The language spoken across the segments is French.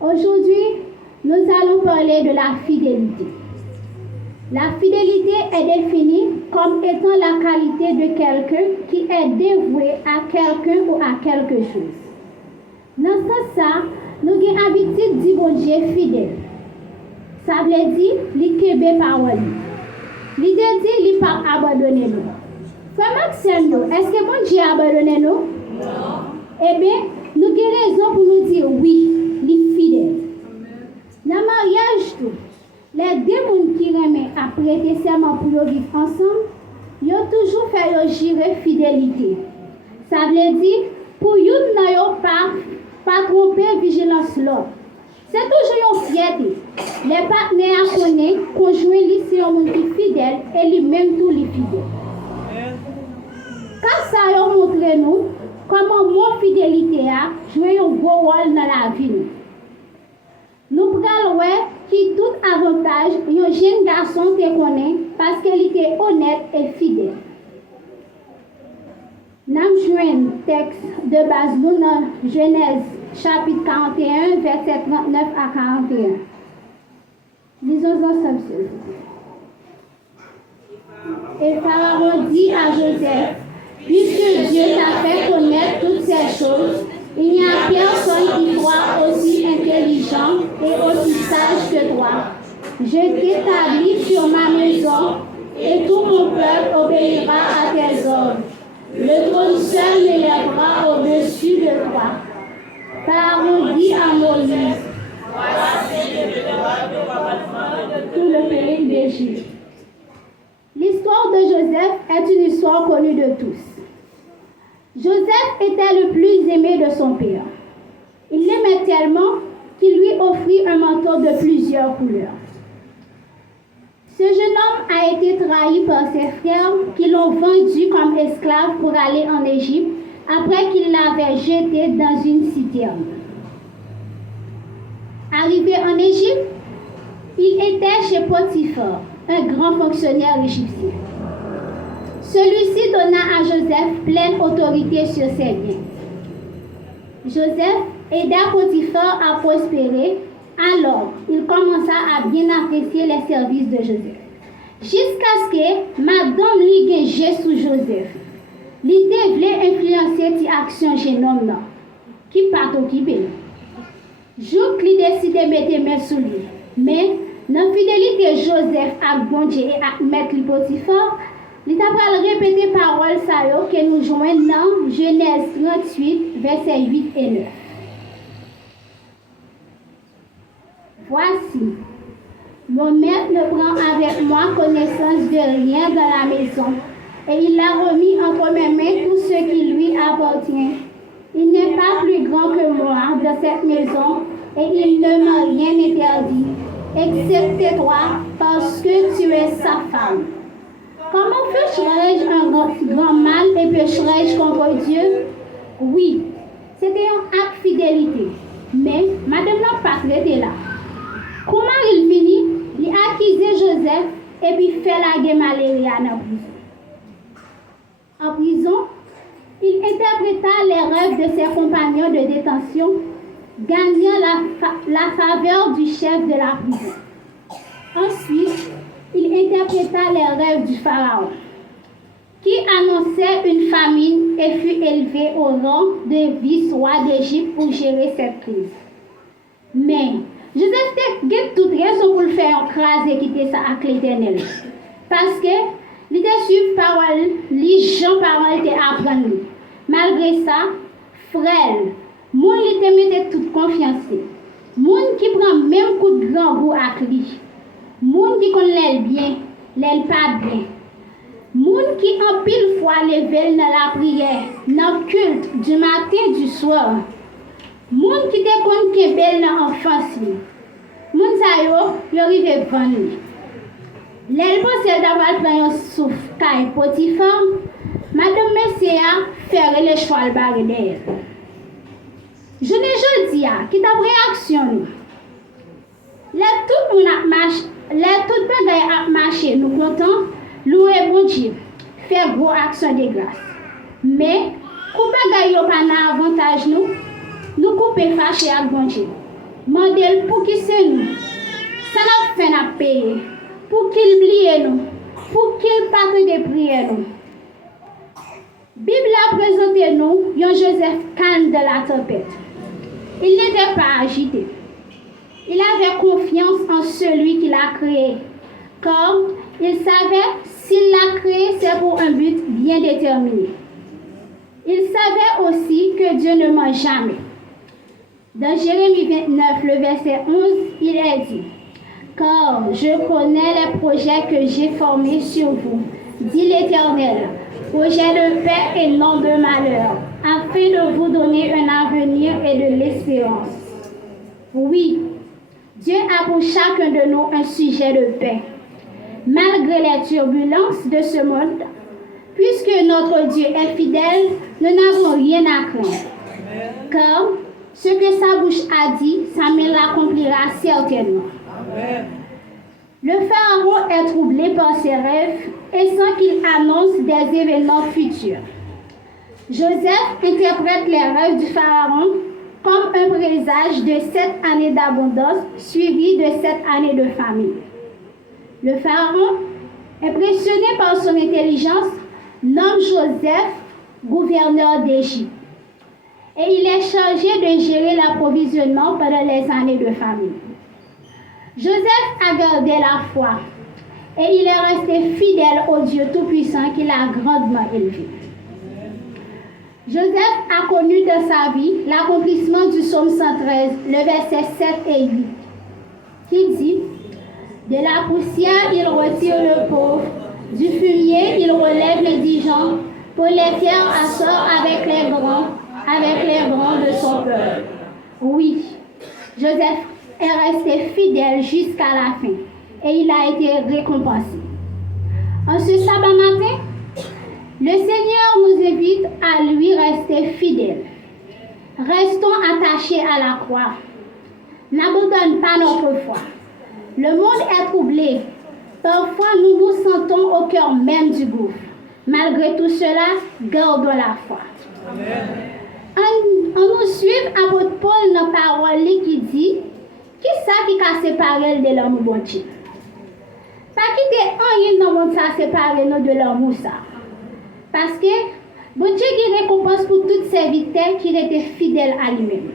Aujourd'hui, nous allons parler de la fidélité. La fidélité est définie comme étant la qualité de quelqu'un qui est dévoué à quelqu'un ou à quelque chose. Dans ce sens, nous avons l'habitude de dire bon Dieu fidèle. Ça veut dire qu'il kebe parole. L'idée dit qu'il pas abandonné nous. Frère Maxime, est-ce que bon Dieu a abandonné nous? Non. Eh bien, nous avons raison pour nous dire oui, il est fidèle. Dans le mariage, les deux personnes qui remettent à prêter serment pour vivre ensemble, ils ont toujours fait gérer fidélité. Ça veut dire pour eux n'ayons pas tromper vigilance l'autre. C'est toujours une fierté. Les partenaires connaissent conjoint c'est un monde qui est fidèle et lui-même tout les fidèle. Quand ça a montré nous comment mon fidélité a joué un gros rôle dans la vie. Nous prenons qui tout avantage un jeune garçon te connaît parce qu'il était honnête et fidèle. Nous jouons un texte de base dans Genèse chapitre 41, verset 39 à 41. Lisons ensemble ceci. Et Pharaon dit à Joseph, puisque Dieu t'a fait connaître toutes ces choses, il n'y a personne qui soit aussi intelligent et aussi sage que toi. Je t'établis sur ma maison et tout mon peuple obéira à tes ordres. Le trône seul m'élèvera au-dessus de toi. Pharaon dit à Moïse, tout le pays d'Égypte. L'histoire de Joseph est une histoire connue de tous. Joseph était le plus aimé de son père. Il l'aimait tellement qu'il lui offrit un manteau de plusieurs couleurs. Ce jeune homme a été trahi par ses frères qui l'ont vendu comme esclave pour aller en Égypte après qu'il l'avait jeté dans une citerne. Arrivé en Égypte, il était chez Potiphar, un grand fonctionnaire égyptien. Celui-ci donna à Joseph pleine autorité sur ses biens. Joseph aida Potiphar à prospérer, alors il commença à bien apprécier les services de Joseph. Jusqu'à ce que Madame lui gagne sous Joseph. L'idée voulait influencer cette action jeune homme là, qui pas occupé. Jouk lui décide de mettre main sous lui. Mais, dans la fidélité Joseph à bon Dieu et à maître Potiphar, il a répété parole ça que nous joignons dans Genèse 38, versets 8 et 9. Voici, mon maître ne prend avec moi connaissance de rien dans la maison, et il a remis entre mes mains tout ce qui lui appartient. Il n'est pas plus grand que moi dans cette maison, et il ne m'a rien interdit, excepté toi, parce que tu es sa femme. Comment pécherais-je un grand mal et pécherais-je contre Dieu? Oui, c'était un acte de fidélité, mais madame n'a pas traité là. Comment il finit? Il a accusé Joseph et puis fait la guerre malériane en prison. En prison, il interpréta les rêves de ses compagnons de détention, gagnant la faveur du chef de la prison. Ensuite, il interpréta les rêves du pharaon, qui annonçait une famine et fut élevé au rang de vice-roi d'Égypte pour gérer cette crise. Mais Joseph a toute raison pour le faire écraser et quitter ça avec l'Éternel. Parce que il était suivre parole, les gens parole étaient apprendre. Malgré ça, frère, moun li te mette toute confiance. Moun qui prend même coup de grand goût avec lui. Moun qui connaît l'aile bien, l'aile pas bien. Moun qui en pile fois level dans la prière, dans le culte du matin du soir. Moun qui te compte qui est belle dans l'enfance. Moun ça, yo arrivé vendre. L'elle pensait d'avoir pris un souffle caille Potiphar. Madame Messia fait le choix de barrer d'elle. Je ne dis pas qui t'a réaction. Là tout le monde marche, là tout le monde a marché, nous comptons, louer bon Dieu, faire gros action de grâce. Mais pour bagaille pas un avantage nous couper fâché à bon Dieu. Mandel pour qui c'est nous. Ça n'a fait à payer. Pour qu'il oublie nous, pour qu'il parte de prier nous. Bible a présenté nous un Joseph calme de la tempête. Il n'était pas agité. Il avait confiance en celui qui l'a créé, car il savait s'il l'a créé, c'est pour un but bien déterminé. Il savait aussi que Dieu ne ment jamais. Dans Jérémie 29, le verset 11, il est dit: car je connais les projets que j'ai formés sur vous, dit l'Éternel, projets de paix et non de malheur, afin de vous donner un avenir et de l'espérance. Oui, Dieu a pour chacun de nous un sujet de paix. Malgré les turbulences de ce monde, puisque notre Dieu est fidèle, nous n'avons rien à craindre. Car ce que sa bouche a dit, sa main l'accomplira certainement. Le pharaon est troublé par ses rêves et sent qu'il annonce des événements futurs. Joseph interprète les rêves du pharaon comme un présage de 7 années d'abondance suivies de 7 années de famine. Le pharaon, impressionné par son intelligence, nomme Joseph gouverneur d'Égypte. Et il est chargé de gérer l'approvisionnement pendant les années de famine. Joseph a gardé la foi et il est resté fidèle au Dieu Tout-Puissant qui l'a grandement élevé. Joseph a connu dans sa vie l'accomplissement du psaume 113, le verset 7 et 8, qui dit: de la poussière il retire le pauvre, du fumier il relève l'indigent, pour les faire asseoir avec les grands de son peuple. Oui, Joseph est resté fidèle jusqu'à la fin et il a été récompensé. En ce sabbat matin, le Seigneur nous invite à lui rester fidèles. Restons attachés à la croix. N'abandonne pas notre foi. Le monde est troublé. Parfois, nous nous sentons au cœur même du gouffre. Malgré tout cela, gardons la foi. Amen. On nous suit apôtre Paul dans la parole qui dit: qui ça qui a séparé de l'amour bon Dieu? Pas quitter rien dans le monde ça séparer nous de l'amour ça. Parce que bon Dieu qui récompense pour toutes ses serviteurs qui étaient fidèles à lui-même.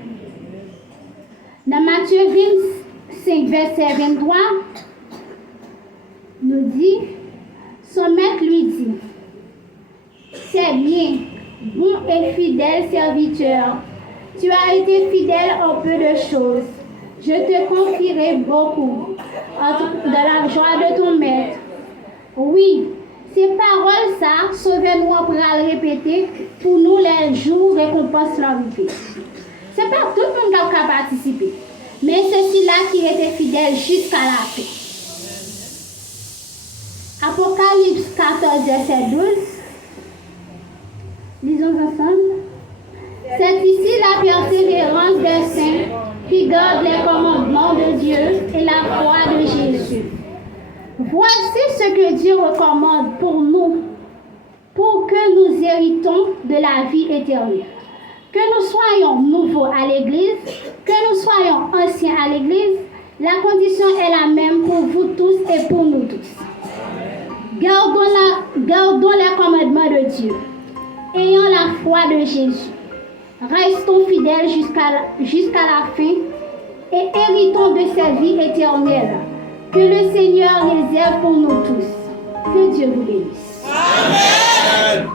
Dans Matthieu 25, verset 23, nous dit, son maître lui dit: c'est bien, bon et fidèle serviteur, tu as été fidèle en peu de choses. Je te confierai beaucoup de la joie de ton maître. Oui, ces paroles, ça, sauvez-nous pour le répéter pour nous les jours récompense l'envie. Ce n'est pas tout le monde qui a participé, mais ceux-là qui étaient fidèles jusqu'à la fin. Apocalypse 14, verset 12. Lisons ensemble. C'est ici la persévérance des saints qui gardent les commandements de Dieu et la foi de Jésus. Voici ce que Dieu recommande pour nous, pour que nous héritons de la vie éternelle. Que nous soyons nouveaux à l'Église, que nous soyons anciens à l'Église, la condition est la même pour vous tous et pour nous tous. Gardons les commandements de Dieu. Ayons la foi de Jésus. Restons fidèles jusqu'à la fin et héritons de cette vie éternelle que le Seigneur réserve pour nous tous. Que Dieu vous bénisse. Amen.